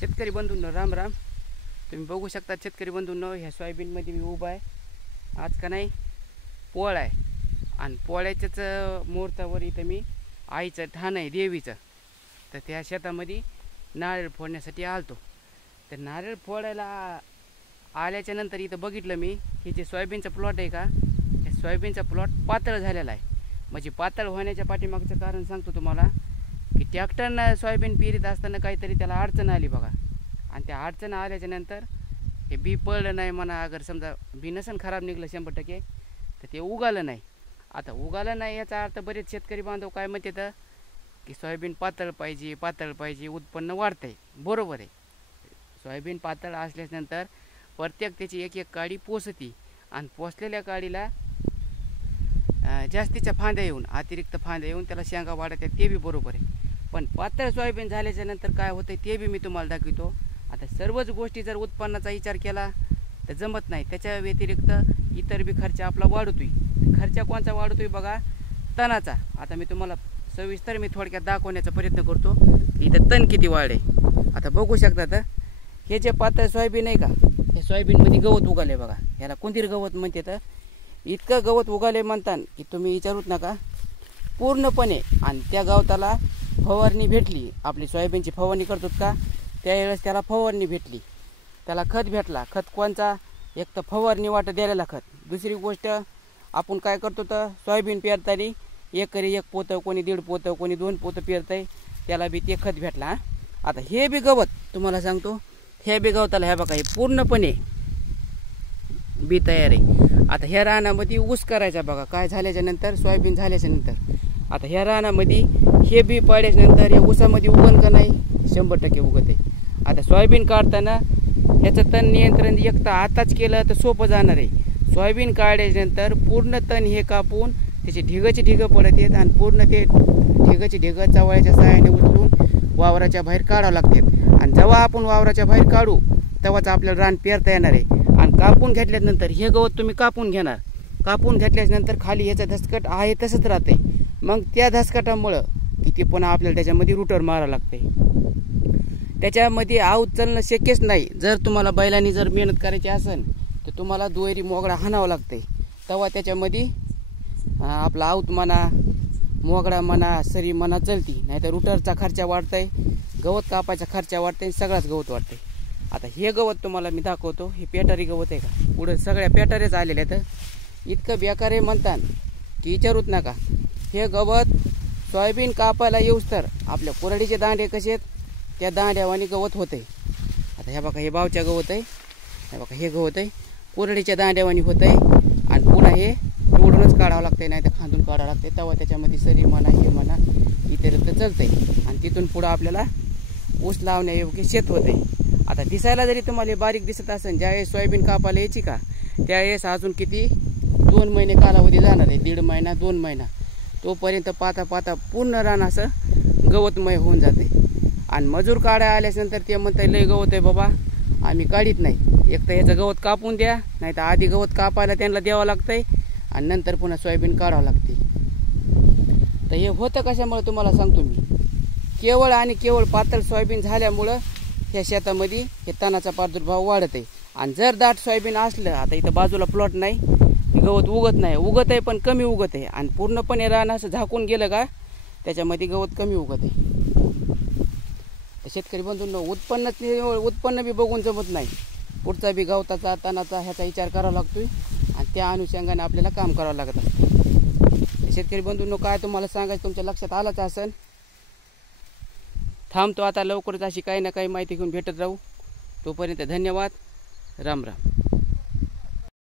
शेतकरी बंधूंनो राम राम. तुम्ही बघू शकता शेतकरी बंधूंनो, ह्या सोयाबीनमध्ये मी उभा आहे. आज का नाही पोळ आहे आणि पोळ्याच्याच मुहूर्तावर इथं मी आईचं ठाण आहे देवीचं. तर त्या शेतामध्ये नारळ फोडण्यासाठी आलतो. तर नारळ फोडायला आल्याच्या नंतर इथं बघितलं मी की जे सोयाबीनचा प्लॉट आहे का, त्या सोयाबीनचा प्लॉट पातळ झालेला आहे. म्हणजे पातळ होण्याच्या पाठीमागचं कारण सांगतो तुम्हाला की ट्रॅक्टरनं सोयाबीन पेरीत असताना काहीतरी त्याला अडचण आली बघा. आणि त्या अडचण आल्याच्या नंतर हे बी पडलं नाही म्हणा. अगर समजा बी नसन खराब निघलं 100% तर ते उगालं नाही. आता उगालं नाही याचा अर्थ बरेच शेतकरी बांधव काय म्हणते तर की सोयाबीन पातळ पाहिजे उत्पन्न वाढतं आहे. बरोबर आहे, सोयाबीन पातळ असल्यानंतर प्रत्येक त्याची एक एक काडी पोसती आणि पोसलेल्या काडीला जास्तीच्या फांद्या येऊन अतिरिक्त फांद्या येऊन त्याला शेंगा वाढत आहेत, ते बी बरोबर आहे. पण पातळ सोयाबीन झाल्याच्या नंतर काय होतं ते बी मी तुम्हाला दाखवतो. आता सर्वच गोष्टी जर उत्पन्नाचा विचार केला तर जमत नाही. त्याच्या व्यतिरिक्त इतर बी खर्च आपला वाढतोय. खर्च कोणचा वाढतोय बघा, तणाचा. आता मी तुम्हाला सविस्तर थोडक्यात दाखवण्याचा प्रयत्न करतो. इथं तण किती वाढे आता बघू शकता. तर हे जे पातळ सोयाबीन आहे का, हे सोयाबीनमध्ये गवत उगाले बघा. ह्याला कोणती गवत म्हणते तर इतकं गवत उगाले म्हणतात की तुम्ही विचारूच नका पूर्णपणे. आणि त्या गवताला फवारणी भेटली, आपली सोयाबीनची फवारणी करतो का त्यावेळेस त्याला फवारणी भेटली, त्याला खत भेटला. खत कोणचा, एक तर फवारणी वाटत द्यायला खत. दुसरी गोष्ट आपण काय करतो तर सोयाबीन पेरताना एकरी 1 पोतं, कोणी 1.5 पोतं, कोणी 2 पोतं पेरतं आहे, त्याला बी ते खत भेटला. आता हे बी गवत तुम्हाला सांगतो, हे बी गवताला हे बघा, हे पूर्णपणे बी तयार आहे. आता ह्या रानामध्ये ऊस करायचा बघा. काय झाल्याच्या नंतर सोयाबीन झाल्याच्या नंतर आता ह्या रानामध्ये हे बी पाड्याच्या नंतर या ऊसामध्ये उगन का नाही, 100% उगत आहे. आता सोयाबीन काढताना ह्याचं तण नियंत्रण एक तर आताच केलं तर सोपं जाणार आहे. सोयाबीन काढल्यानंतर पूर्ण तण हे कापून त्याचे ढिगाची ढिगं पडत आहेत आणि पूर्ण ते ढिगाची ढिगं चवळ्याच्या सहाय्याने उचलून वावराच्या बाहेर काढावं लागतात. आणि जेव्हा आपण वावराच्या बाहेर काढू तेव्हाच आपल्याला रान पेरता येणार आहे. आणि कापून घेतल्यानंतर हे गवत तुम्ही कापून घेणार. कापून घेतल्यानंतर खाली ह्याचं धसकट आहे तसंच राहते. मग त्या धसकटामुळं किती पण आपल्याला त्याच्यामध्ये रुटर मारावं लागते. त्याच्यामध्ये आऊत चालणं शक्यच नाही. जर तुम्हाला बैलांनी जर मेहनत करायची असेल तर तुम्हाला दुहेरी मोगडा हाणावं लागते. तेव्हा त्याच्यामध्ये आपला आऊत म्हणा, मोगडा म्हणा, सरी म्हणा चलती. नाही तर रुटरचा खर्च वाढतंय, गवत कापायचा खर्च वाढतंय, सगळाच गवत वाढतंय. आता हे गवत तुम्हाला मी दाखवतो. हे पेटारी गवत आहे का, पुढे सगळ्या पेटाऱ्याच आलेल्या आहेत. इतकं बेकार आहे म्हणतात की विचारूच नका. हे गवत सोयाबीन कापायला येऊस तर आपल्या कुऱ्हाडीचे दांडे कसे आहेत त्या दांड्यावानी गवत होते. आता हे बघा, हे बावच्या गवत आहे, हे बघा हे गवत आहे कुऱ्हाडीच्या दांड्यावानी होत आहे. आणि पुन्हा हे तोडूनच काढावं लागतंय, नाही तर खांदून काढावं लागतंय. तेव्हा त्याच्यामध्ये सरी म्हणा, हे म्हणा, इतर चालतंय. आणि तिथून पुढं आपल्याला ऊस लावण्यायोग्य शेत होते. आता दिसायला जरी तुम्हाला बारीक दिसत असेल, ज्यावेळेस सोयाबीन कापायला यायची का त्यावेळेस अजून किती 2 महिने कालावधी जाणार आहे, 1.5 महिना 2 महिना. तोपर्यंत पाता पाता पूर्ण रान असं गवतमय होऊन जाते. आणि मजूर काढायला आल्यानंतर ते म्हणतात लय गवत आहे बाबा, आम्ही काढीत नाही. एक तर ह्याचं गवत कापून द्या, नाही तर आधी गवत कापायला त्यांना द्यावं लागतंय आणि नंतर पुन्हा सोयाबीन काढावं लागते. तर हे होतं कशामुळे तुम्हाला सांगतो मी. केवळ आणि केवळ पातळ सोयाबीन झाल्यामुळं ह्या शेतामध्ये हे तणाचा प्रादुर्भाव वाढत आहे. आणि जर दाट सोयाबीन असलं, आता इथं बाजूला प्लॉट नाही, गवत उगत नाही, उगत आहे पण कमी उगत आहे. आणि पूर्णपणे रान असं झाकून गेलं का त्याच्यामध्ये गवत कमी उगत आहे. तर शेतकरी बंधूंनो, उत्पन्न बी बघून जमत नाही. पुढचा बी गवताचा तणाचा ह्याचा विचार करावा लागतोय आणि त्या अनुषंगाने आपल्याला काम करावं लागत असतं. शेतकरी बंधूंनो, काय तुम्हाला सांगायचं तुमच्या लक्षात आलंच असेल. थांबतो आता, लवकरच अशी काही ना काही माहिती घेऊन भेटत राहू. तोपर्यंत धन्यवाद. राम राम.